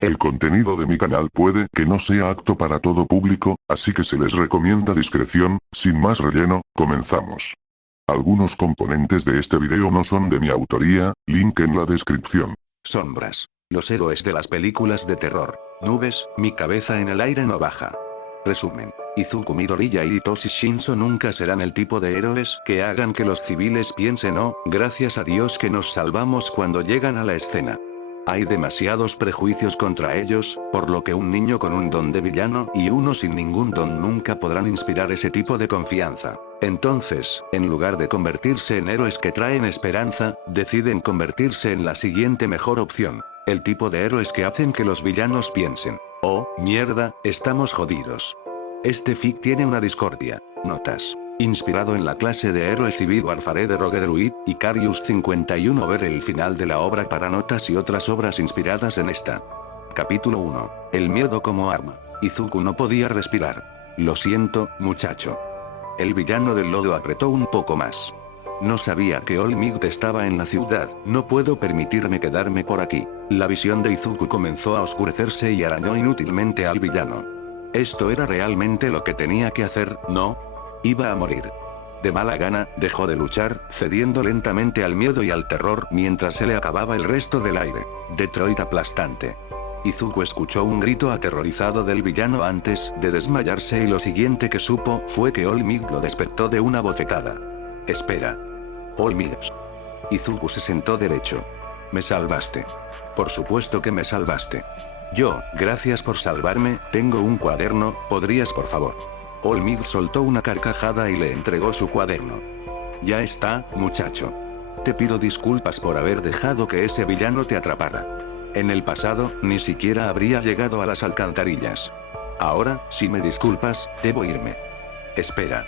El contenido de mi canal puede que no sea apto para todo público, así que se les recomienda discreción. Sin más relleno, comenzamos. Algunos componentes de este video no son de mi autoría, link en la descripción. Sombras. Los héroes de las películas de terror. Nubes, mi cabeza en el aire no baja. Resumen. Izuku Midoriya y Hitoshi Shinzo nunca serán el tipo de héroes que hagan que los civiles piensen oh, gracias a Dios que nos salvamos cuando llegan a la escena. Hay demasiados prejuicios contra ellos, por lo que un niño con un don de villano y uno sin ningún don nunca podrán inspirar ese tipo de confianza. Entonces, en lugar de convertirse en héroes que traen esperanza, deciden convertirse en la siguiente mejor opción. El tipo de héroes que hacen que los villanos piensen, oh, mierda, estamos jodidos. Este fic tiene una discordia. Notas. Inspirado en la clase de héroe civil Warfare de Roger Druid, Icarius 51. Ver el final de la obra para notas y otras obras inspiradas en esta. Capítulo 1. El miedo como arma. Izuku no podía respirar. Lo siento, muchacho. El villano del lodo apretó un poco más. No sabía que All Might estaba en la ciudad, no puedo permitirme quedarme por aquí. La visión de Izuku comenzó a oscurecerse y arañó inútilmente al villano. Esto era realmente lo que tenía que hacer, ¿no? Iba a morir. De mala gana, dejó de luchar, cediendo lentamente al miedo y al terror mientras se le acababa el resto del aire. Detroit aplastante. Izuku escuchó un grito aterrorizado del villano antes de desmayarse y lo siguiente que supo fue que All Might lo despertó de una bofetada. Espera. All Might. Izuku se sentó derecho. Me salvaste. Por supuesto que me salvaste. Yo, gracias por salvarme, tengo un cuaderno, ¿podrías por favor? All Might soltó una carcajada y le entregó su cuaderno. Ya está, muchacho. Te pido disculpas por haber dejado que ese villano te atrapara. En el pasado, ni siquiera habría llegado a las alcantarillas. Ahora, si me disculpas, debo irme. Espera.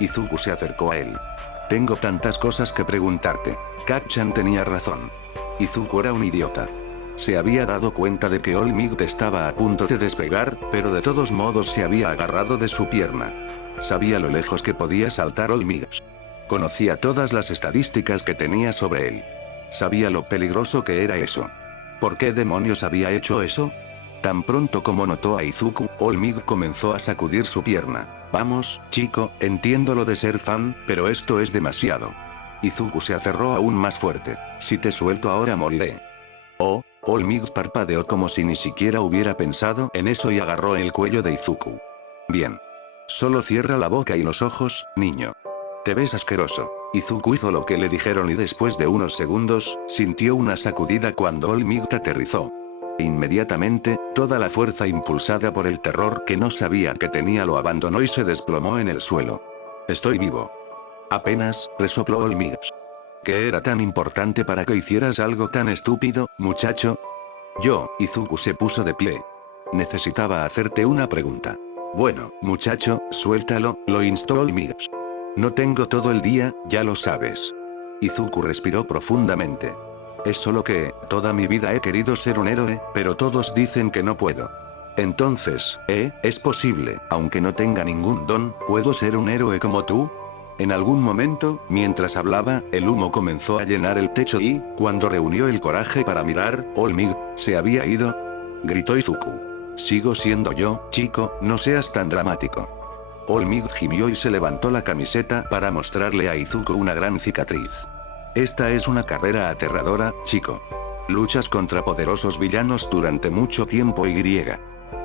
Izuku se acercó a él. Tengo tantas cosas que preguntarte. Kacchan tenía razón. Izuku era un idiota. Se había dado cuenta de que All Might estaba a punto de despegar, pero de todos modos se había agarrado de su pierna. Sabía lo lejos que podía saltar All Might. Conocía todas las estadísticas que tenía sobre él. Sabía lo peligroso que era eso. ¿Por qué demonios había hecho eso? Tan pronto como notó a Izuku, All Might comenzó a sacudir su pierna. Vamos, chico, entiendo lo de ser fan, pero esto es demasiado. Izuku se aferró aún más fuerte. Si te suelto ahora moriré. Oh, All Might parpadeó como si ni siquiera hubiera pensado en eso y agarró el cuello de Izuku. Bien. Solo cierra la boca y los ojos, niño. Te ves asqueroso. Izuku hizo lo que le dijeron y después de unos segundos, sintió una sacudida cuando All Might aterrizó. Inmediatamente, toda la fuerza impulsada por el terror que no sabía que tenía lo abandonó y se desplomó en el suelo. Estoy vivo. Apenas, resopló All Might. ¿Qué era tan importante para que hicieras algo tan estúpido, muchacho? Izuku se puso de pie. Necesitaba hacerte una pregunta. Bueno, muchacho, suéltalo, lo instó All Might. No tengo todo el día, ya lo sabes. Izuku respiró profundamente. Es solo que, toda mi vida he querido ser un héroe, pero todos dicen que no puedo. Entonces, es posible, aunque no tenga ningún don, ¿puedo ser un héroe como tú? En algún momento, mientras hablaba, el humo comenzó a llenar el techo y, cuando reunió el coraje para mirar, All Might se había ido. Gritó Izuku. Sigo siendo yo, chico, no seas tan dramático. All Might gimió y se levantó la camiseta para mostrarle a Izuku una gran cicatriz. Esta es una carrera aterradora, chico. Luchas contra poderosos villanos durante mucho tiempo y.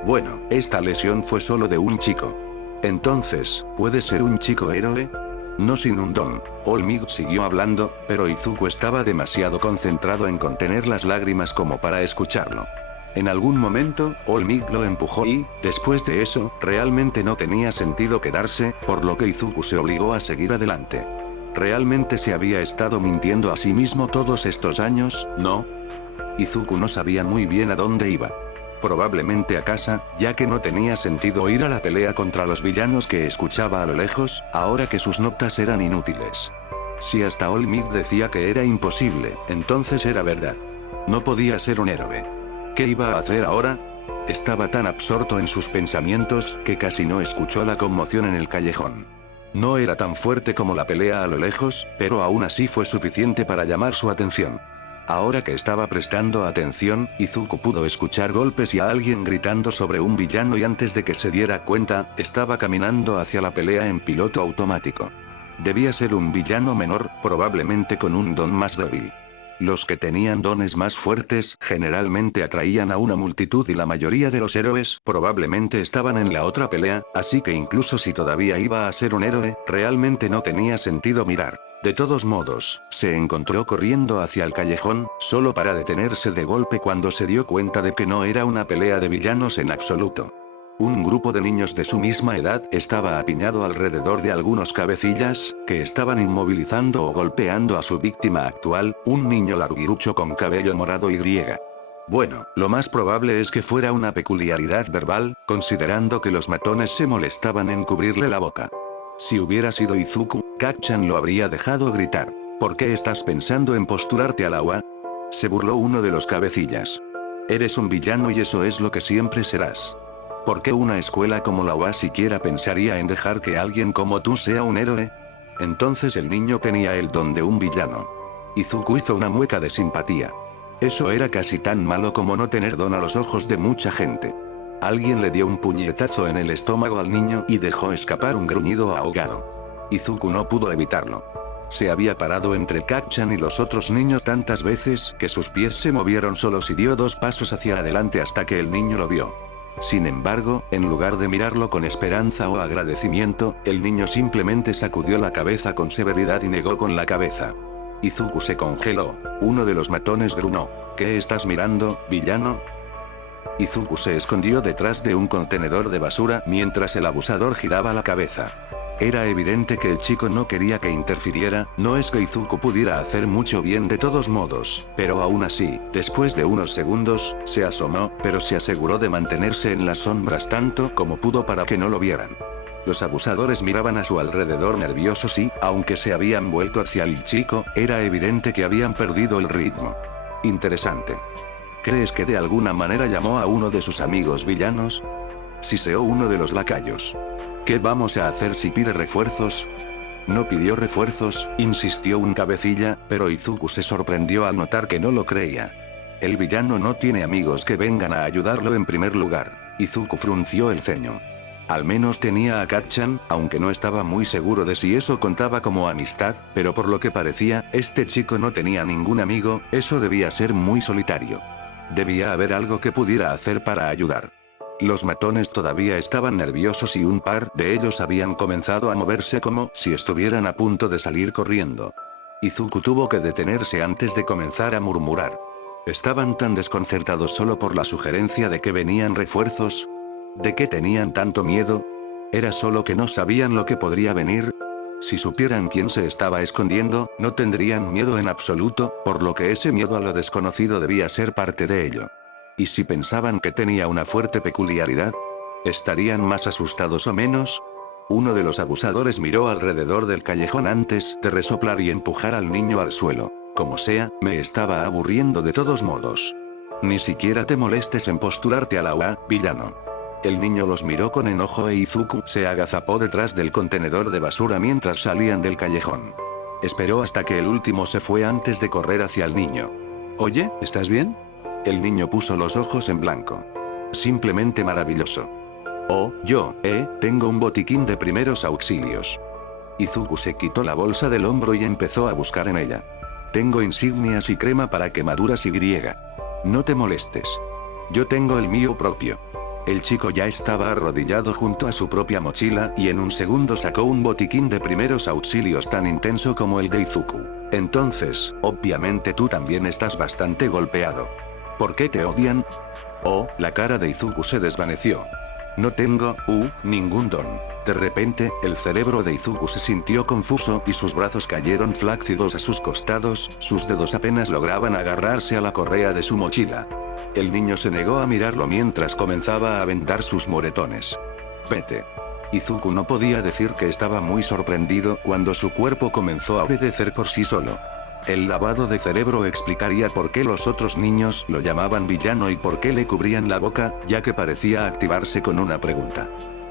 Bueno, esta lesión fue solo de un chico. Entonces, ¿puedes ser un chico héroe? No sin un don. All Might siguió hablando, pero Izuku estaba demasiado concentrado en contener las lágrimas como para escucharlo. En algún momento, All Might lo empujó y, después de eso, realmente no tenía sentido quedarse, por lo que Izuku se obligó a seguir adelante. ¿Realmente se había estado mintiendo a sí mismo todos estos años, no? Izuku no sabía muy bien a dónde iba. Probablemente a casa, ya que no tenía sentido ir a la pelea contra los villanos que escuchaba a lo lejos, ahora que sus notas eran inútiles. Si hasta All Might decía que era imposible, entonces era verdad. No podía ser un héroe. ¿Qué iba a hacer ahora? Estaba tan absorto en sus pensamientos, que casi no escuchó la conmoción en el callejón. No era tan fuerte como la pelea a lo lejos, pero aún así fue suficiente para llamar su atención. Ahora que estaba prestando atención, Izuku pudo escuchar golpes y a alguien gritando sobre un villano y antes de que se diera cuenta, estaba caminando hacia la pelea en piloto automático. Debía ser un villano menor, probablemente con un don más débil. Los que tenían dones más fuertes generalmente atraían a una multitud y la mayoría de los héroes probablemente estaban en la otra pelea, así que incluso si todavía iba a ser un héroe, realmente no tenía sentido mirar. De todos modos, se encontró corriendo hacia el callejón, solo para detenerse de golpe cuando se dio cuenta de que no era una pelea de villanos en absoluto. Un grupo de niños de su misma edad estaba apiñado alrededor de algunos cabecillas, que estaban inmovilizando o golpeando a su víctima actual, un niño larguirucho con cabello morado y griega. Bueno, lo más probable es que fuera una peculiaridad verbal, considerando que los matones se molestaban en cubrirle la boca. Si hubiera sido Izuku, Kacchan lo habría dejado gritar. ¿Por qué estás pensando en postularte a la UA? Se burló uno de los cabecillas. Eres un villano y eso es lo que siempre serás. ¿Por qué una escuela como la UA siquiera pensaría en dejar que alguien como tú sea un héroe? Entonces el niño tenía el don de un villano. Izuku hizo una mueca de simpatía. Eso era casi tan malo como no tener don a los ojos de mucha gente. Alguien le dio un puñetazo en el estómago al niño y dejó escapar un gruñido ahogado. Izuku no pudo evitarlo. Se había parado entre Kacchan y los otros niños tantas veces que sus pies se movieron solos y dio 2 pasos hacia adelante hasta que el niño lo vio. Sin embargo, en lugar de mirarlo con esperanza o agradecimiento, el niño simplemente sacudió la cabeza con severidad y negó con la cabeza. Izuku se congeló. Uno de los matones gruñó. ¿Qué estás mirando, villano? Izuku se escondió detrás de un contenedor de basura mientras el abusador giraba la cabeza. Era evidente que el chico no quería que interfiriera, no es que Izuku pudiera hacer mucho bien de todos modos, pero aún así, después de unos segundos, se asomó, pero se aseguró de mantenerse en las sombras tanto como pudo para que no lo vieran. Los abusadores miraban a su alrededor nerviosos y, aunque se habían vuelto hacia el chico, era evidente que habían perdido el ritmo. Interesante. ¿Crees que de alguna manera llamó a uno de sus amigos villanos? Siseó uno de los lacayos. ¿Qué vamos a hacer si pide refuerzos? No pidió refuerzos, insistió un cabecilla, pero Izuku se sorprendió al notar que no lo creía. El villano no tiene amigos que vengan a ayudarlo en primer lugar. Izuku frunció el ceño. Al menos tenía a Kacchan, aunque no estaba muy seguro de si eso contaba como amistad, pero por lo que parecía, este chico no tenía ningún amigo, eso debía ser muy solitario. Debía haber algo que pudiera hacer para ayudar. Los matones todavía estaban nerviosos y un par de ellos habían comenzado a moverse como si estuvieran a punto de salir corriendo. Izuku tuvo que detenerse antes de comenzar a murmurar. ¿Estaban tan desconcertados solo por la sugerencia de que venían refuerzos? ¿De qué tenían tanto miedo? ¿Era solo que no sabían lo que podría venir? Si supieran quién se estaba escondiendo, no tendrían miedo en absoluto, por lo que ese miedo a lo desconocido debía ser parte de ello. ¿Y si pensaban que tenía una fuerte peculiaridad? ¿Estarían más asustados o menos? Uno de los abusadores miró alrededor del callejón antes de resoplar y empujar al niño al suelo. Como sea, me estaba aburriendo de todos modos. Ni siquiera te molestes en postularte a la UA, villano. El niño los miró con enojo e Izuku se agazapó detrás del contenedor de basura mientras salían del callejón. Esperó hasta que el último se fue antes de correr hacia el niño. Oye, ¿estás bien? El niño puso los ojos en blanco. Simplemente maravilloso. Oh, tengo un botiquín de primeros auxilios. Izuku se quitó la bolsa del hombro y empezó a buscar en ella. Tengo insignias y crema para quemaduras y griega. No te molestes. Yo tengo el mío propio. El chico ya estaba arrodillado junto a su propia mochila y en un segundo sacó un botiquín de primeros auxilios tan intenso como el de Izuku. Entonces, obviamente tú también estás bastante golpeado. ¿Por qué te odian? Oh, la cara de Izuku se desvaneció. No tengo, ningún don. De repente, el cerebro de Izuku se sintió confuso y sus brazos cayeron flácidos a sus costados, sus dedos apenas lograban agarrarse a la correa de su mochila. El niño se negó a mirarlo mientras comenzaba a vendar sus moretones. Vete. Izuku no podía decir que estaba muy sorprendido cuando su cuerpo comenzó a obedecer por sí solo. El lavado de cerebro explicaría por qué los otros niños lo llamaban villano y por qué le cubrían la boca, ya que parecía activarse con una pregunta.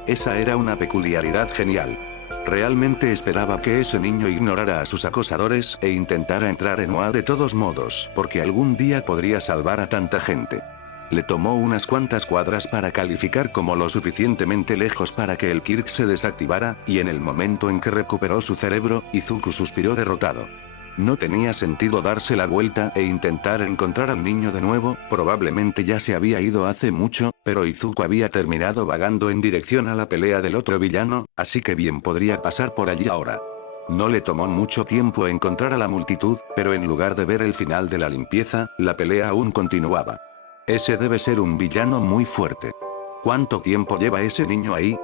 Esa era una peculiaridad genial. Realmente esperaba que ese niño ignorara a sus acosadores e intentara entrar en OA de todos modos, porque algún día podría salvar a tanta gente. Le tomó unas cuantas cuadras para calificar como lo suficientemente lejos para que el Kirk se desactivara, y en el momento en que recuperó su cerebro, Izuku suspiró derrotado. No tenía sentido darse la vuelta e intentar encontrar al niño de nuevo, probablemente ya se había ido hace mucho, pero Izuku había terminado vagando en dirección a la pelea del otro villano, así que bien podría pasar por allí ahora. No le tomó mucho tiempo encontrar a la multitud, pero en lugar de ver el final de la limpieza, la pelea aún continuaba. Ese debe ser un villano muy fuerte. ¿Cuánto tiempo lleva ese niño ahí?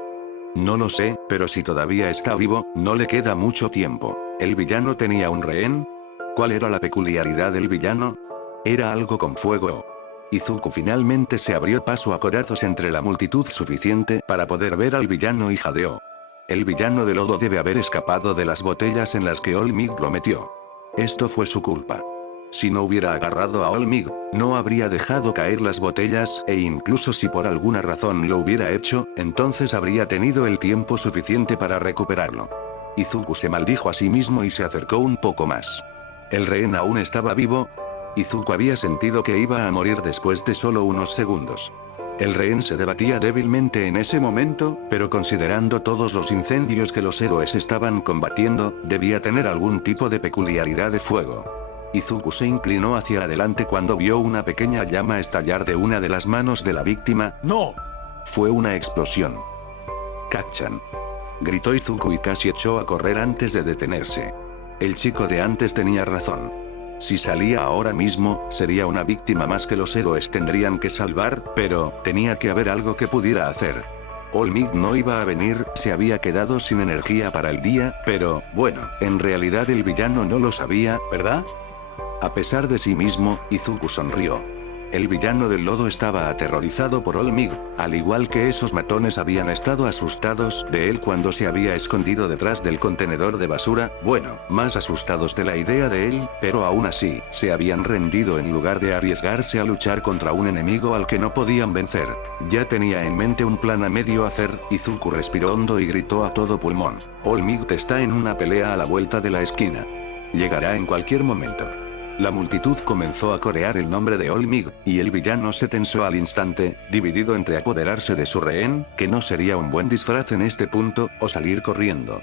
No lo sé, pero si todavía está vivo, no le queda mucho tiempo. ¿El villano tenía un rehén? ¿Cuál era la peculiaridad del villano? Era algo con fuego. Izuku finalmente se abrió paso a corazos entre la multitud suficiente para poder ver al villano y jadeó. El villano de lodo debe haber escapado de las botellas en las que All-Might lo metió. Esto fue su culpa. Si no hubiera agarrado a All-Might, no habría dejado caer las botellas, e incluso si por alguna razón lo hubiera hecho, entonces habría tenido el tiempo suficiente para recuperarlo. Izuku se maldijo a sí mismo y se acercó un poco más. ¿El rehén aún estaba vivo? Izuku había sentido que iba a morir después de solo unos segundos. El rehén se debatía débilmente en ese momento, pero considerando todos los incendios que los héroes estaban combatiendo, debía tener algún tipo de peculiaridad de fuego. Izuku se inclinó hacia adelante cuando vio una pequeña llama estallar de una de las manos de la víctima. ¡No! Fue una explosión. ¡Kacchan! Gritó Izuku y casi echó a correr antes de detenerse. El chico de antes tenía razón. Si salía ahora mismo, sería una víctima más que los héroes tendrían que salvar, pero tenía que haber algo que pudiera hacer. All-Might no iba a venir, se había quedado sin energía para el día, pero, bueno, en realidad el villano no lo sabía, ¿verdad? A pesar de sí mismo, Izuku sonrió. El villano del lodo estaba aterrorizado por All-Might, al igual que esos matones habían estado asustados de él cuando se había escondido detrás del contenedor de basura, bueno, más asustados de la idea de él, pero aún así, se habían rendido en lugar de arriesgarse a luchar contra un enemigo al que no podían vencer. Ya tenía en mente un plan a medio hacer, Izuku respiró hondo y gritó a todo pulmón. All-Might está en una pelea a la vuelta de la esquina. Llegará en cualquier momento. La multitud comenzó a corear el nombre de All-Might, y el villano se tensó al instante, dividido entre apoderarse de su rehén, que no sería un buen disfraz en este punto, o salir corriendo.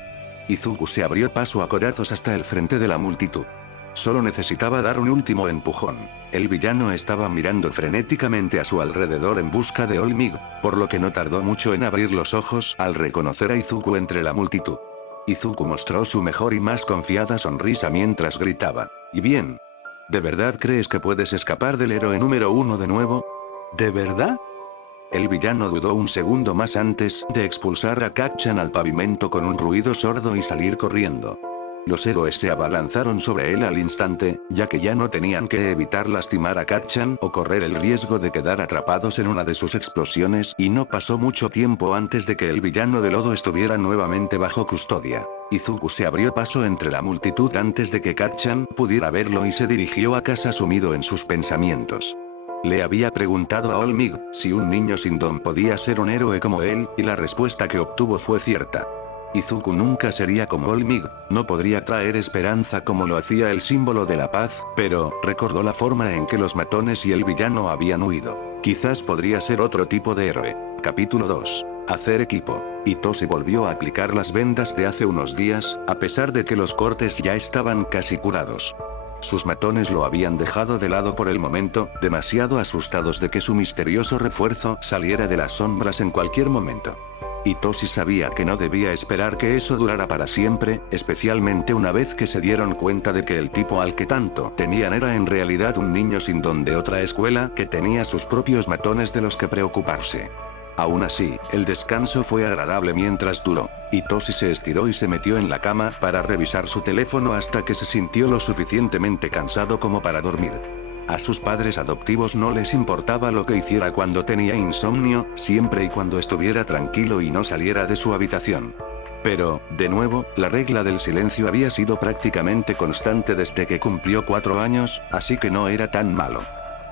Izuku se abrió paso a corazos hasta el frente de la multitud. Solo necesitaba dar un último empujón. El villano estaba mirando frenéticamente a su alrededor en busca de All-Might, por lo que no tardó mucho en abrir los ojos al reconocer a Izuku entre la multitud. Izuku mostró su mejor y más confiada sonrisa mientras gritaba. ¿Y bien? ¿De verdad crees que puedes escapar del héroe número 1 de nuevo? ¿De verdad? El villano dudó un segundo más antes de expulsar a Kacchan al pavimento con un ruido sordo y salir corriendo. Los héroes se abalanzaron sobre él al instante, ya que ya no tenían que evitar lastimar a Kacchan o correr el riesgo de quedar atrapados en una de sus explosiones, y no pasó mucho tiempo antes de que el villano de lodo estuviera nuevamente bajo custodia. Izuku se abrió paso entre la multitud antes de que Kacchan pudiera verlo y se dirigió a casa sumido en sus pensamientos. Le había preguntado a All-Might si un niño sin don podía ser un héroe como él, y la respuesta que obtuvo fue cierta. Izuku nunca sería como All-Might, no podría traer esperanza como lo hacía el símbolo de la paz, pero recordó la forma en que los matones y el villano habían huido. Quizás podría ser otro tipo de héroe. Capítulo 2. Hacer equipo. Itoshi volvió a aplicar las vendas de hace unos días, a pesar de que los cortes ya estaban casi curados. Sus matones lo habían dejado de lado por el momento, demasiado asustados de que su misterioso refuerzo saliera de las sombras en cualquier momento. Itoshi sabía que no debía esperar que eso durara para siempre, especialmente una vez que se dieron cuenta de que el tipo al que tanto temían era en realidad un niño sin don de otra escuela que tenía sus propios matones de los que preocuparse. Aún así, el descanso fue agradable mientras duró. Itoshi se estiró y se metió en la cama para revisar su teléfono hasta que se sintió lo suficientemente cansado como para dormir. A sus padres adoptivos no les importaba lo que hiciera cuando tenía insomnio, siempre y cuando estuviera tranquilo y no saliera de su habitación. Pero, de nuevo, la regla del silencio había sido prácticamente constante desde que cumplió 4 años, así que no era tan malo.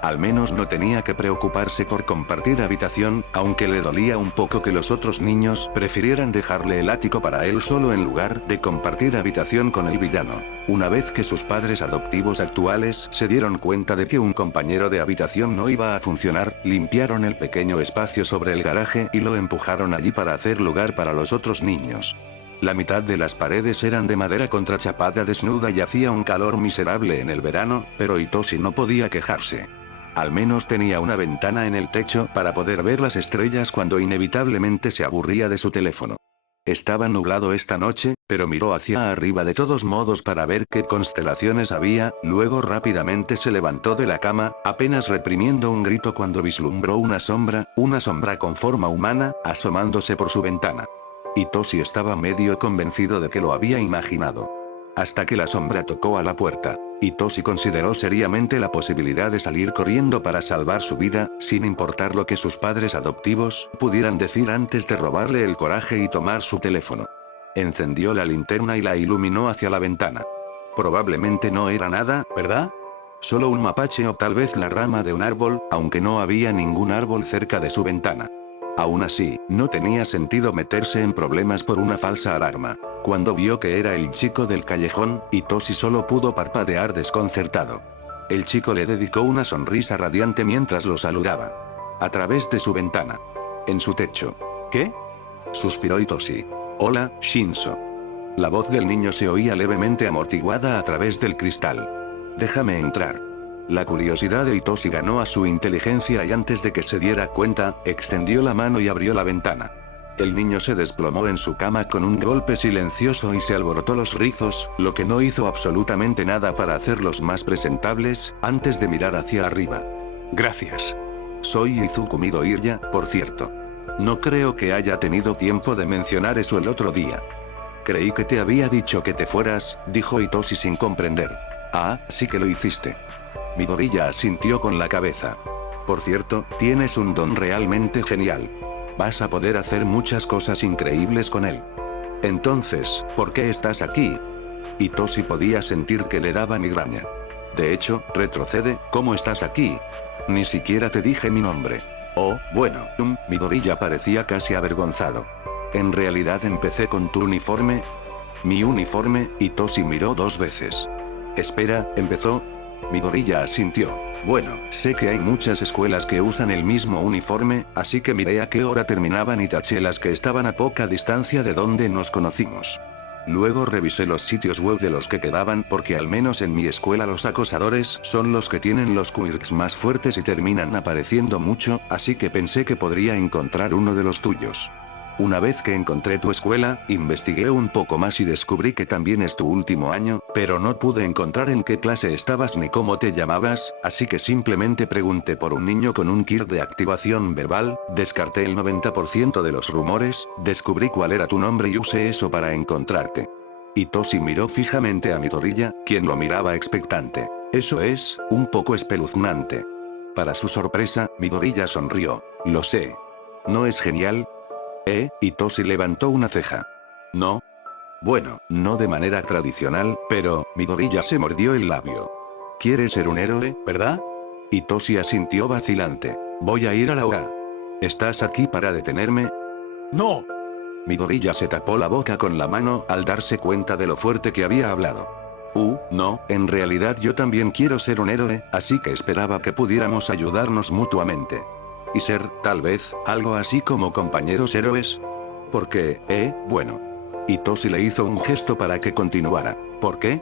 Al menos no tenía que preocuparse por compartir habitación, aunque le dolía un poco que los otros niños prefirieran dejarle el ático para él solo en lugar de compartir habitación con el villano. Una vez que sus padres adoptivos actuales se dieron cuenta de que un compañero de habitación no iba a funcionar, limpiaron el pequeño espacio sobre el garaje y lo empujaron allí para hacer lugar para los otros niños. La mitad de las paredes eran de madera contrachapada desnuda y hacía un calor miserable en el verano, pero Hitoshi no podía quejarse. Al menos tenía una ventana en el techo para poder ver las estrellas cuando inevitablemente se aburría de su teléfono. Estaba nublado esta noche, pero miró hacia arriba de todos modos para ver qué constelaciones había, luego rápidamente se levantó de la cama, apenas reprimiendo un grito cuando vislumbró una sombra con forma humana, asomándose por su ventana. Hitoshi estaba medio convencido de que lo había imaginado. Hasta que la sombra tocó a la puerta. Hitoshi consideró seriamente la posibilidad de salir corriendo para salvar su vida, sin importar lo que sus padres adoptivos pudieran decir antes de robarle el coraje y tomar su teléfono. Encendió la linterna y la iluminó hacia la ventana. Probablemente no era nada, ¿verdad? Solo un mapache o tal vez la rama de un árbol, aunque no había ningún árbol cerca de su ventana. Aún así, no tenía sentido meterse en problemas por una falsa alarma. Cuando vio que era el chico del callejón, Hitoshi solo pudo parpadear desconcertado. El chico le dedicó una sonrisa radiante mientras lo saludaba. A través de su ventana. En su techo. ¿Qué? Suspiró Hitoshi. Hola, Shinso. La voz del niño se oía levemente amortiguada a través del cristal. Déjame entrar. La curiosidad de Hitoshi ganó a su inteligencia y antes de que se diera cuenta, extendió la mano y abrió la ventana. El niño se desplomó en su cama con un golpe silencioso y se alborotó los rizos, lo que no hizo absolutamente nada para hacerlos más presentables, antes de mirar hacia arriba. Gracias. Soy Izuku Midoriya, por cierto. No creo que haya tenido tiempo de mencionar eso el otro día. Creí que te había dicho que te fueras, dijo Hitoshi sin comprender. Ah, sí que lo hiciste. Midoriya asintió con la cabeza. Por cierto, tienes un don realmente genial. Vas a poder hacer muchas cosas increíbles con él. Entonces, ¿por qué estás aquí? Hitoshi podía sentir que le daba migraña. De hecho, retrocede, ¿cómo estás aquí? Ni siquiera te dije mi nombre. Oh, bueno, Midoriya parecía casi avergonzado. En realidad empecé con tu uniforme. Mi uniforme, Hitoshi miró 2 veces. Espera, empezó. Midoriya asintió. Bueno, sé que hay muchas escuelas que usan el mismo uniforme, así que miré a qué hora terminaban y taché las que estaban a poca distancia de donde nos conocimos. Luego revisé los sitios web de los que quedaban porque al menos en mi escuela los acosadores son los que tienen los quirks más fuertes y terminan apareciendo mucho, así que pensé que podría encontrar uno de los tuyos. Una vez que encontré tu escuela, investigué un poco más y descubrí que también es tu último año, pero no pude encontrar en qué clase estabas ni cómo te llamabas, así que simplemente pregunté por un niño con un kit de activación verbal, descarté el 90% de los rumores, descubrí cuál era tu nombre y usé eso para encontrarte. Hitoshi miró fijamente a Midoriya, quien lo miraba expectante. Eso es, un poco espeluznante. Para su sorpresa, Midoriya sonrió. Lo sé. ¿No es genial? Hitoshi levantó una ceja. ¿No? Bueno, no de manera tradicional, pero, Midoriya se mordió el labio. ¿Quieres ser un héroe, verdad? Hitoshi asintió vacilante. Voy a ir a la hoga. ¿Estás aquí para detenerme? ¡No! Midoriya se tapó la boca con la mano al darse cuenta de lo fuerte que había hablado. No, en realidad yo también quiero ser un héroe, así que esperaba que pudiéramos ayudarnos mutuamente. Y ser, tal vez, algo así como compañeros héroes. Porque, bueno. Hitoshi le hizo un gesto para que continuara. ¿Por qué?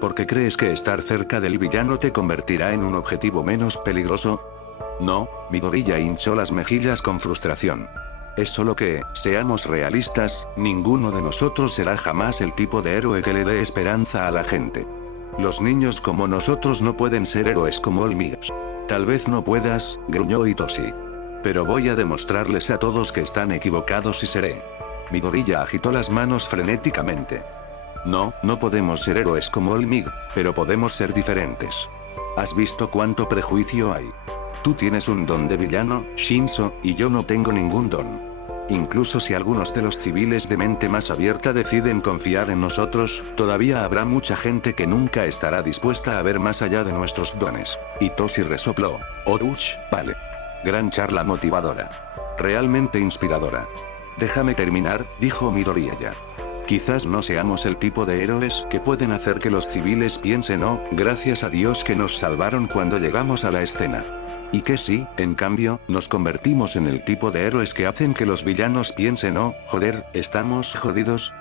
¿Porque crees que estar cerca del villano te convertirá en un objetivo menos peligroso? No, Midoriya hinchó las mejillas con frustración. Es solo que, seamos realistas, ninguno de nosotros será jamás el tipo de héroe que le dé esperanza a la gente. Los niños como nosotros no pueden ser héroes como hormigas. Tal vez no puedas, gruñó Hitoshi. Pero voy a demostrarles a todos que están equivocados y seré. Midoriya agitó las manos frenéticamente. No podemos ser héroes como Olmig, pero podemos ser diferentes. ¿Has visto cuánto prejuicio hay? Tú tienes un don de villano, Shinso, y yo no tengo ningún don. Incluso si algunos de los civiles de mente más abierta deciden confiar en nosotros, todavía habrá mucha gente que nunca estará dispuesta a ver más allá de nuestros dones. Hitoshi resopló. Ouch, vale. Gran charla motivadora. Realmente inspiradora. Déjame terminar, dijo Midoriya. Quizás no seamos el tipo de héroes que pueden hacer que los civiles piensen oh, gracias a Dios que nos salvaron cuando llegamos a la escena. Y que sí, en cambio, nos convertimos en el tipo de héroes que hacen que los villanos piensen oh, joder, ¿estamos jodidos?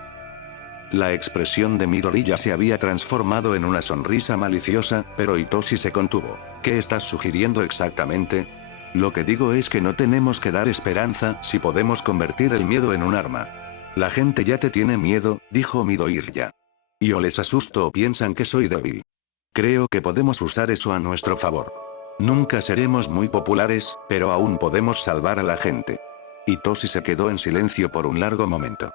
La expresión de Midoriya se había transformado en una sonrisa maliciosa, pero Hitoshi se contuvo. ¿Qué estás sugiriendo exactamente? Lo que digo es que no tenemos que dar esperanza si podemos convertir el miedo en un arma. La gente ya te tiene miedo, dijo Midoriya. Y o les asusto o piensan que soy débil. Creo que podemos usar eso a nuestro favor. Nunca seremos muy populares, pero aún podemos salvar a la gente. Hitoshi se quedó en silencio por un largo momento.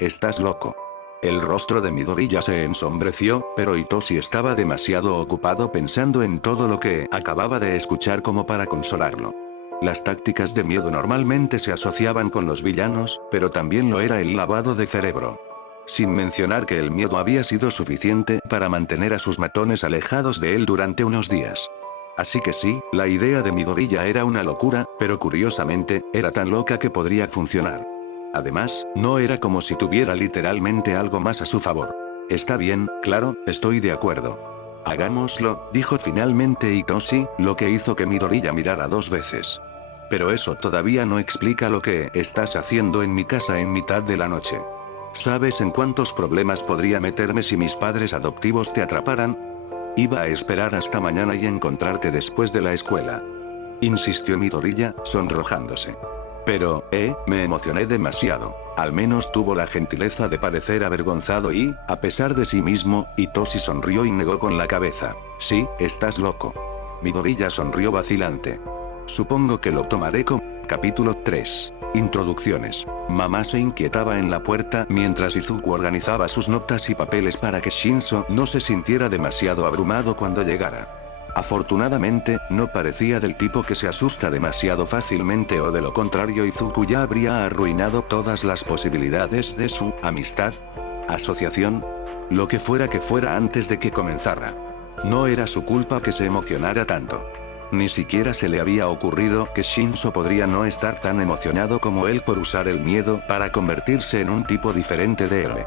¿Estás loco? El rostro de Midoriya se ensombreció, pero Hitoshi estaba demasiado ocupado pensando en todo lo que acababa de escuchar como para consolarlo. Las tácticas de miedo normalmente se asociaban con los villanos, pero también lo era el lavado de cerebro. Sin mencionar que el miedo había sido suficiente para mantener a sus matones alejados de él durante unos días. Así que sí, la idea de Midoriya era una locura, pero curiosamente, era tan loca que podría funcionar. Además, no era como si tuviera literalmente algo más a su favor. Está bien, claro, estoy de acuerdo. Hagámoslo, dijo finalmente Hitoshi, lo que hizo que Midoriya mirara 2 veces. Pero eso todavía no explica lo que estás haciendo en mi casa en mitad de la noche. ¿Sabes en cuántos problemas podría meterme si mis padres adoptivos te atraparan? Iba a esperar hasta mañana y encontrarte después de la escuela. Insistió Midoriya, sonrojándose. Pero, me emocioné demasiado. Al menos tuvo la gentileza de parecer avergonzado y, a pesar de sí mismo, Hitoshi sonrió y negó con la cabeza. Sí, estás loco. Midoriya sonrió vacilante. Supongo que lo tomaré como... Capítulo 3. Introducciones. Mamá se inquietaba en la puerta mientras Izuku organizaba sus notas y papeles para que Shinso no se sintiera demasiado abrumado cuando llegara. Afortunadamente, no parecía del tipo que se asusta demasiado fácilmente o de lo contrario Izuku ya habría arruinado todas las posibilidades de su amistad, asociación, lo que fuera antes de que comenzara. No era su culpa que se emocionara tanto. Ni siquiera se le había ocurrido que Shinso podría no estar tan emocionado como él por usar el miedo para convertirse en un tipo diferente de héroe.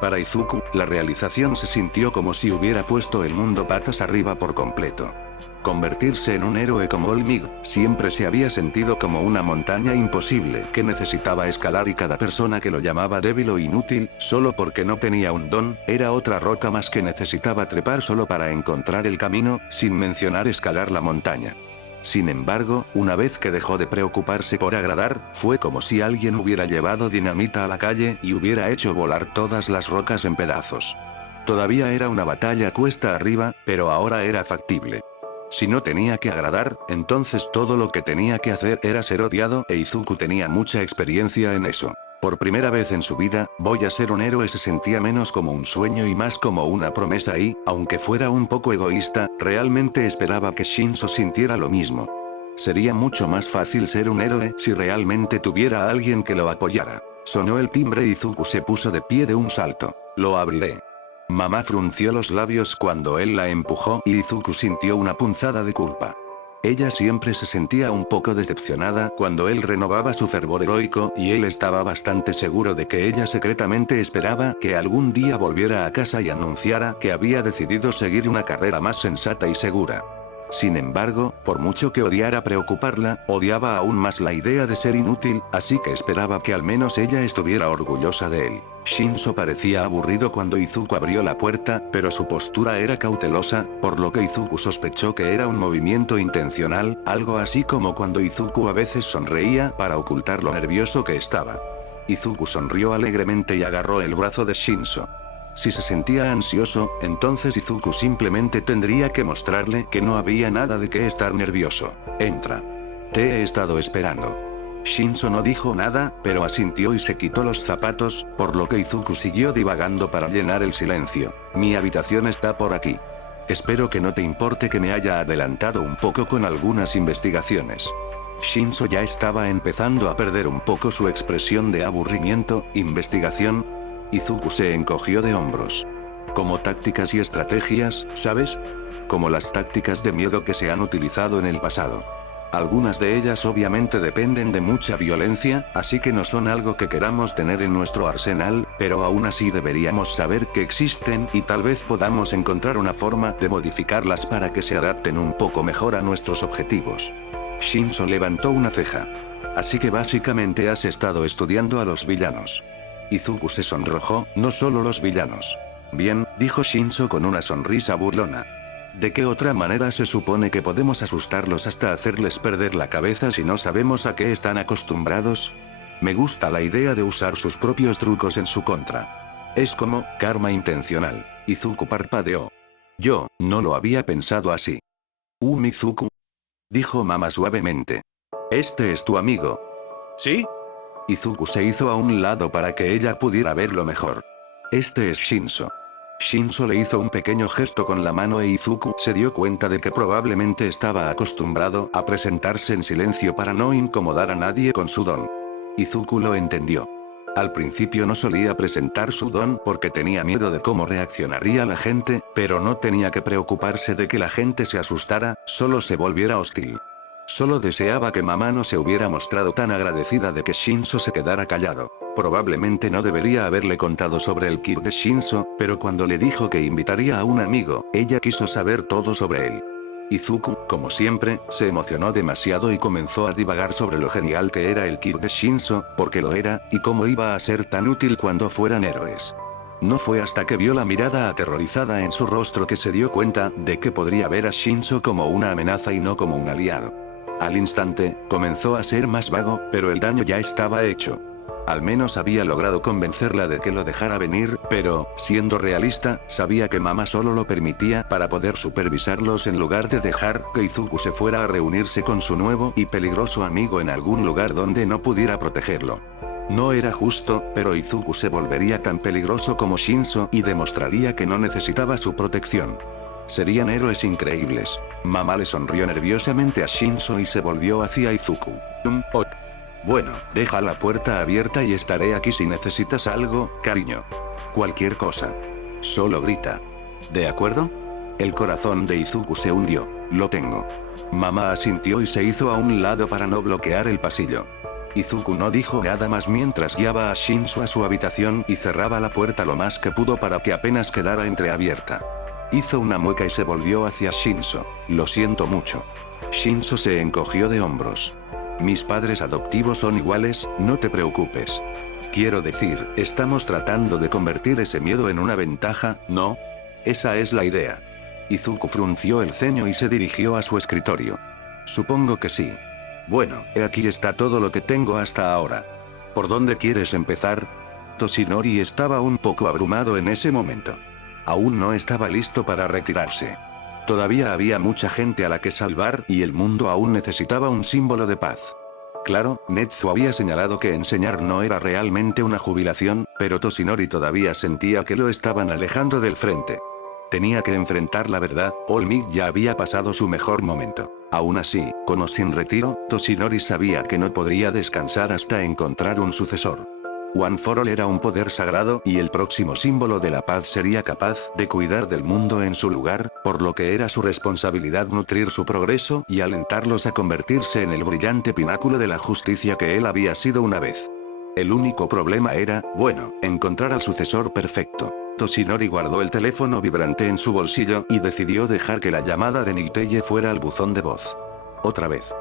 Para Izuku, la realización se sintió como si hubiera puesto el mundo patas arriba por completo. Convertirse en un héroe como All Might siempre se había sentido como una montaña imposible que necesitaba escalar y cada persona que lo llamaba débil o inútil, solo porque no tenía un don, era otra roca más que necesitaba trepar solo para encontrar el camino, sin mencionar escalar la montaña. Sin embargo, una vez que dejó de preocuparse por agradar, fue como si alguien hubiera llevado dinamita a la calle y hubiera hecho volar todas las rocas en pedazos. Todavía era una batalla cuesta arriba, pero ahora era factible. Si no tenía que agradar, entonces todo lo que tenía que hacer era ser odiado e Izuku tenía mucha experiencia en eso. Por primera vez en su vida, voy a ser un héroe se sentía menos como un sueño y más como una promesa y, aunque fuera un poco egoísta, realmente esperaba que Shinso sintiera lo mismo. Sería mucho más fácil ser un héroe si realmente tuviera a alguien que lo apoyara. Sonó el timbre y Izuku se puso de pie de un salto. Lo abriré. Mamá frunció los labios cuando él la empujó y Izuku sintió una punzada de culpa. Ella siempre se sentía un poco decepcionada cuando él renovaba su fervor heroico y él estaba bastante seguro de que ella secretamente esperaba que algún día volviera a casa y anunciara que había decidido seguir una carrera más sensata y segura. Sin embargo, por mucho que odiara preocuparla, odiaba aún más la idea de ser inútil, así que esperaba que al menos ella estuviera orgullosa de él. Shinso parecía aburrido cuando Izuku abrió la puerta, pero su postura era cautelosa, por lo que Izuku sospechó que era un movimiento intencional, algo así como cuando Izuku a veces sonreía para ocultar lo nervioso que estaba. Izuku sonrió alegremente y agarró el brazo de Shinso. Si se sentía ansioso, entonces Izuku simplemente tendría que mostrarle que no había nada de qué estar nervioso. Entra. Te he estado esperando. Shinso no dijo nada, pero asintió y se quitó los zapatos, por lo que Izuku siguió divagando para llenar el silencio. Mi habitación está por aquí. Espero que no te importe que me haya adelantado un poco con algunas investigaciones. Shinzo ya estaba empezando a perder un poco su expresión de aburrimiento. ¿Investigación? Izuku se encogió de hombros. Como tácticas y estrategias, ¿sabes? Como las tácticas de miedo que se han utilizado en el pasado. Algunas de ellas obviamente dependen de mucha violencia, así que no son algo que queramos tener en nuestro arsenal, pero aún así deberíamos saber que existen y tal vez podamos encontrar una forma de modificarlas para que se adapten un poco mejor a nuestros objetivos. Shinzo levantó una ceja. Así que básicamente has estado estudiando a los villanos. Izuku se sonrojó, no solo los villanos. Bien, dijo Shinzo con una sonrisa burlona. ¿De qué otra manera se supone que podemos asustarlos hasta hacerles perder la cabeza si no sabemos a qué están acostumbrados? Me gusta la idea de usar sus propios trucos en su contra. Es como karma intencional. Izuku parpadeó. Yo no lo había pensado así. Izuku, dijo Mama suavemente. Este es tu amigo. ¿Sí? Izuku se hizo a un lado para que ella pudiera verlo mejor. Este es Shinzo. Shinzo le hizo un pequeño gesto con la mano e Izuku se dio cuenta de que probablemente estaba acostumbrado a presentarse en silencio para no incomodar a nadie con su don. Izuku lo entendió. Al principio no solía presentar su don porque tenía miedo de cómo reaccionaría la gente, pero no tenía que preocuparse de que la gente se asustara, solo se volviera hostil. Solo deseaba que mamá no se hubiera mostrado tan agradecida de que Shinzo se quedara callado. Probablemente no debería haberle contado sobre el kit de Shinzo, pero cuando le dijo que invitaría a un amigo, ella quiso saber todo sobre él. Izuku, como siempre, se emocionó demasiado y comenzó a divagar sobre lo genial que era el kit de Shinzo, porque lo era, y cómo iba a ser tan útil cuando fueran héroes. No fue hasta que vio la mirada aterrorizada en su rostro que se dio cuenta de que podría ver a Shinzo como una amenaza y no como un aliado. Al instante, comenzó a ser más vago, pero el daño ya estaba hecho. Al menos había logrado convencerla de que lo dejara venir, pero, siendo realista, sabía que mamá solo lo permitía para poder supervisarlos en lugar de dejar que Izuku se fuera a reunirse con su nuevo y peligroso amigo en algún lugar donde no pudiera protegerlo. No era justo, pero Izuku se volvería tan peligroso como Shinzo y demostraría que no necesitaba su protección. Serían héroes increíbles. Mamá le sonrió nerviosamente a Shinzo y se volvió hacia Izuku. Bueno, deja la puerta abierta y estaré aquí si necesitas algo, cariño. Cualquier cosa. Solo grita. ¿De acuerdo? El corazón de Izuku se hundió. Lo tengo. Mamá asintió y se hizo a un lado para no bloquear el pasillo. Izuku no dijo nada más mientras guiaba a Shinzo a su habitación y cerraba la puerta lo más que pudo para que apenas quedara entreabierta. Hizo una mueca y se volvió hacia Shinzo. Lo siento mucho. Shinzo se encogió de hombros. Mis padres adoptivos son iguales, no te preocupes. Quiero decir, estamos tratando de convertir ese miedo en una ventaja, ¿no? Esa es la idea. Izuku frunció el ceño y se dirigió a su escritorio. Supongo que sí. Bueno, aquí está todo lo que tengo hasta ahora. ¿Por dónde quieres empezar? Toshinori estaba un poco abrumado en ese momento. Aún no estaba listo para retirarse. Todavía había mucha gente a la que salvar y el mundo aún necesitaba un símbolo de paz. Claro, Netsu había señalado que enseñar no era realmente una jubilación, pero Toshinori todavía sentía que lo estaban alejando del frente. Tenía que enfrentar la verdad, All Might ya había pasado su mejor momento. Aún así, con o sin retiro, Toshinori sabía que no podría descansar hasta encontrar un sucesor. One for All era un poder sagrado y el próximo símbolo de la paz sería capaz de cuidar del mundo en su lugar, por lo que era su responsabilidad nutrir su progreso y alentarlos a convertirse en el brillante pináculo de la justicia que él había sido una vez. El único problema era, bueno, encontrar al sucesor perfecto. Toshinori guardó el teléfono vibrante en su bolsillo y decidió dejar que la llamada de Niteye fuera al buzón de voz. Otra vez.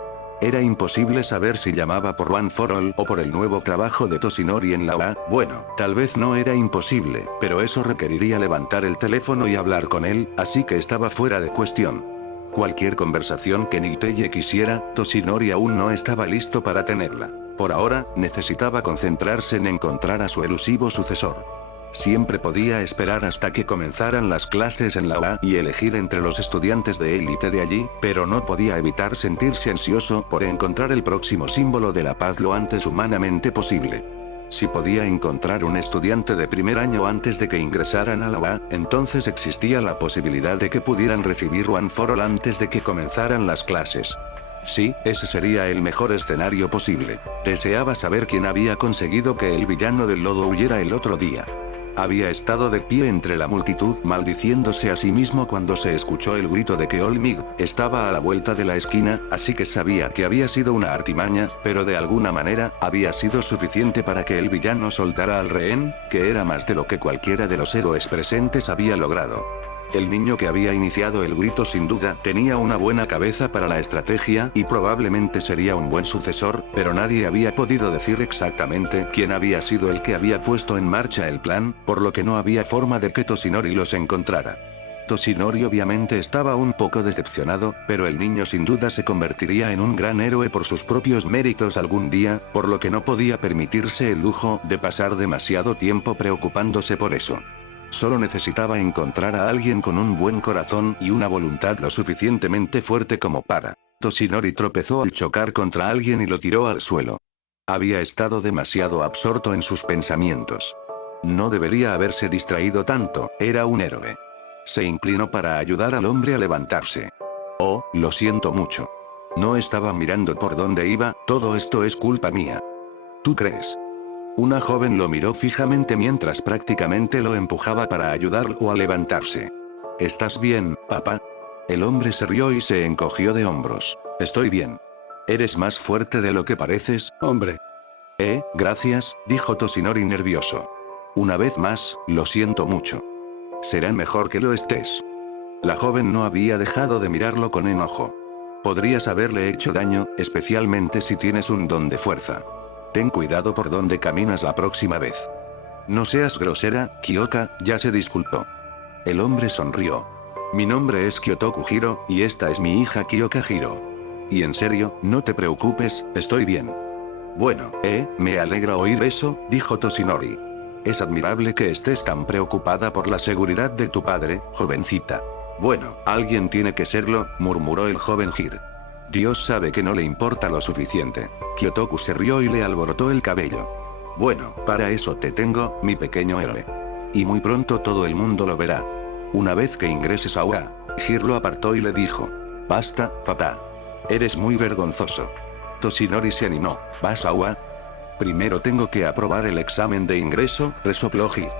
Era imposible saber si llamaba por One for All o por el nuevo trabajo de Toshinori en la OA. Bueno, tal vez no era imposible, pero eso requeriría levantar el teléfono y hablar con él, así que estaba fuera de cuestión. Cualquier conversación que Niteye quisiera, Toshinori aún no estaba listo para tenerla. Por ahora, necesitaba concentrarse en encontrar a su elusivo sucesor. Siempre podía esperar hasta que comenzaran las clases en la OA y elegir entre los estudiantes de élite de allí, pero no podía evitar sentirse ansioso por encontrar el próximo símbolo de la paz lo antes humanamente posible. Si podía encontrar un estudiante de primer año antes de que ingresaran a la OA, entonces existía la posibilidad de que pudieran recibir One for All antes de que comenzaran las clases. Sí, ese sería el mejor escenario posible. Deseaba saber quién había conseguido que el villano del lodo huyera el otro día. Había estado de pie entre la multitud maldiciéndose a sí mismo cuando se escuchó el grito de que Olmig estaba a la vuelta de la esquina, así que sabía que había sido una artimaña, pero de alguna manera, había sido suficiente para que el villano soltara al rehén, que era más de lo que cualquiera de los héroes presentes había logrado. El niño que había iniciado el grito sin duda tenía una buena cabeza para la estrategia y probablemente sería un buen sucesor, pero nadie había podido decir exactamente quién había sido el que había puesto en marcha el plan, por lo que no había forma de que Toshinori los encontrara. Toshinori obviamente estaba un poco decepcionado, pero el niño sin duda se convertiría en un gran héroe por sus propios méritos algún día, por lo que no podía permitirse el lujo de pasar demasiado tiempo preocupándose por eso. Solo necesitaba encontrar a alguien con un buen corazón y una voluntad lo suficientemente fuerte como para. Toshinori tropezó al chocar contra alguien y lo tiró al suelo. Había estado demasiado absorto en sus pensamientos. No debería haberse distraído tanto, era un héroe. Se inclinó para ayudar al hombre a levantarse. Oh, lo siento mucho. No estaba mirando por dónde iba, todo esto es culpa mía. ¿Tú crees? Una joven lo miró fijamente mientras prácticamente lo empujaba para ayudarlo a levantarse. ¿Estás bien, papá? El hombre se rió y se encogió de hombros. Estoy bien. Eres más fuerte de lo que pareces, hombre. Gracias, dijo Toshinori nervioso. Una vez más, lo siento mucho. Será mejor que lo estés. La joven no había dejado de mirarlo con enojo. Podrías haberle hecho daño, especialmente si tienes un don de fuerza. Ten cuidado por donde caminas la próxima vez. No seas grosera, Kyoka, ya se disculpó. El hombre sonrió. Mi nombre es Kyotoku Hiro, y esta es mi hija Kyoka Hiro. Y en serio, no te preocupes, estoy bien. Bueno, me alegra oír eso, dijo Toshinori. Es admirable que estés tan preocupada por la seguridad de tu padre, jovencita. Bueno, alguien tiene que serlo, murmuró el joven Hir. Dios sabe que no le importa lo suficiente. Kyotoku se rió y le alborotó el cabello. Bueno, para eso te tengo, mi pequeño héroe. Y muy pronto todo el mundo lo verá. Una vez que ingreses a UA, Hir lo apartó y le dijo. Basta, papá. Eres muy vergonzoso. Toshinori se animó. ¿Vas a UA? Primero tengo que aprobar el examen de ingreso, resopló Hir.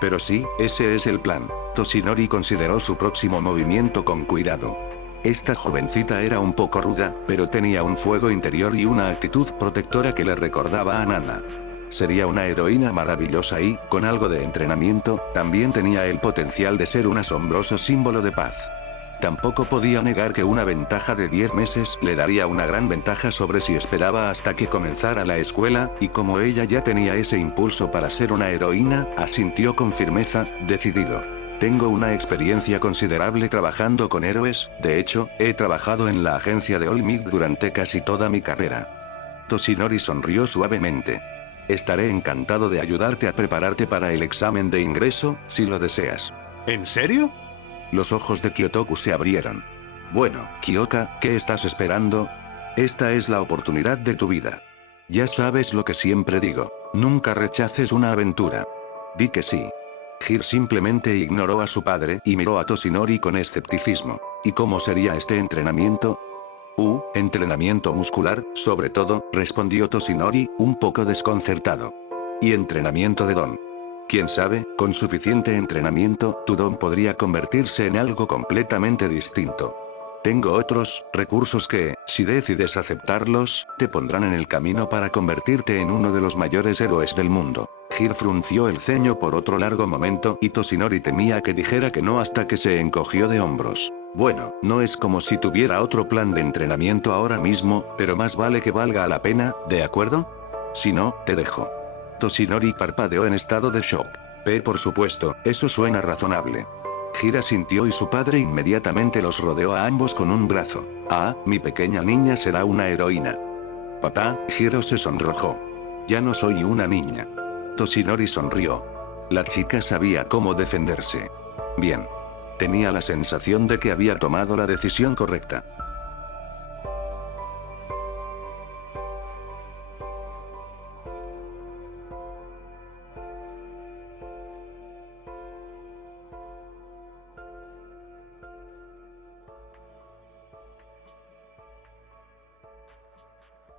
Pero sí, ese es el plan. Toshinori consideró su próximo movimiento con cuidado. Esta jovencita era un poco ruda, pero tenía un fuego interior y una actitud protectora que le recordaba a Nana. Sería una heroína maravillosa y, con algo de entrenamiento, también tenía el potencial de ser un asombroso símbolo de paz. Tampoco podía negar que una ventaja de 10 meses le daría una gran ventaja sobre si esperaba hasta que comenzara la escuela, y como ella ya tenía ese impulso para ser una heroína, asintió con firmeza, decidido. Tengo una experiencia considerable trabajando con héroes, de hecho, he trabajado en la agencia de Olmig durante casi toda mi carrera. Toshinori sonrió suavemente. Estaré encantado de ayudarte a prepararte para el examen de ingreso, si lo deseas. ¿En serio? Los ojos de Kyotoku se abrieron. Bueno, Kyoka, ¿qué estás esperando? Esta es la oportunidad de tu vida. Ya sabes lo que siempre digo, nunca rechaces una aventura. Di que sí. Hir simplemente ignoró a su padre y miró a Toshinori con escepticismo. ¿Y cómo sería este entrenamiento? Entrenamiento muscular, sobre todo, respondió Toshinori, un poco desconcertado. ¿Y entrenamiento de don? Quién sabe, con suficiente entrenamiento, tu don podría convertirse en algo completamente distinto. Tengo otros recursos que, si decides aceptarlos, te pondrán en el camino para convertirte en uno de los mayores héroes del mundo. Hir frunció el ceño por otro largo momento y Toshinori temía que dijera que no hasta que se encogió de hombros. Bueno, no es como si tuviera otro plan de entrenamiento ahora mismo, pero más vale que valga la pena, ¿de acuerdo? Si no, te dejo. Toshinori parpadeó en estado de shock. Por supuesto, eso suena razonable. Hir asintió y su padre inmediatamente los rodeó a ambos con un brazo. Ah, mi pequeña niña será una heroína. Papá, Hiro se sonrojó. Ya no soy una niña. Toshinori sonrió. La chica sabía cómo defenderse. Bien. Tenía la sensación de que había tomado la decisión correcta.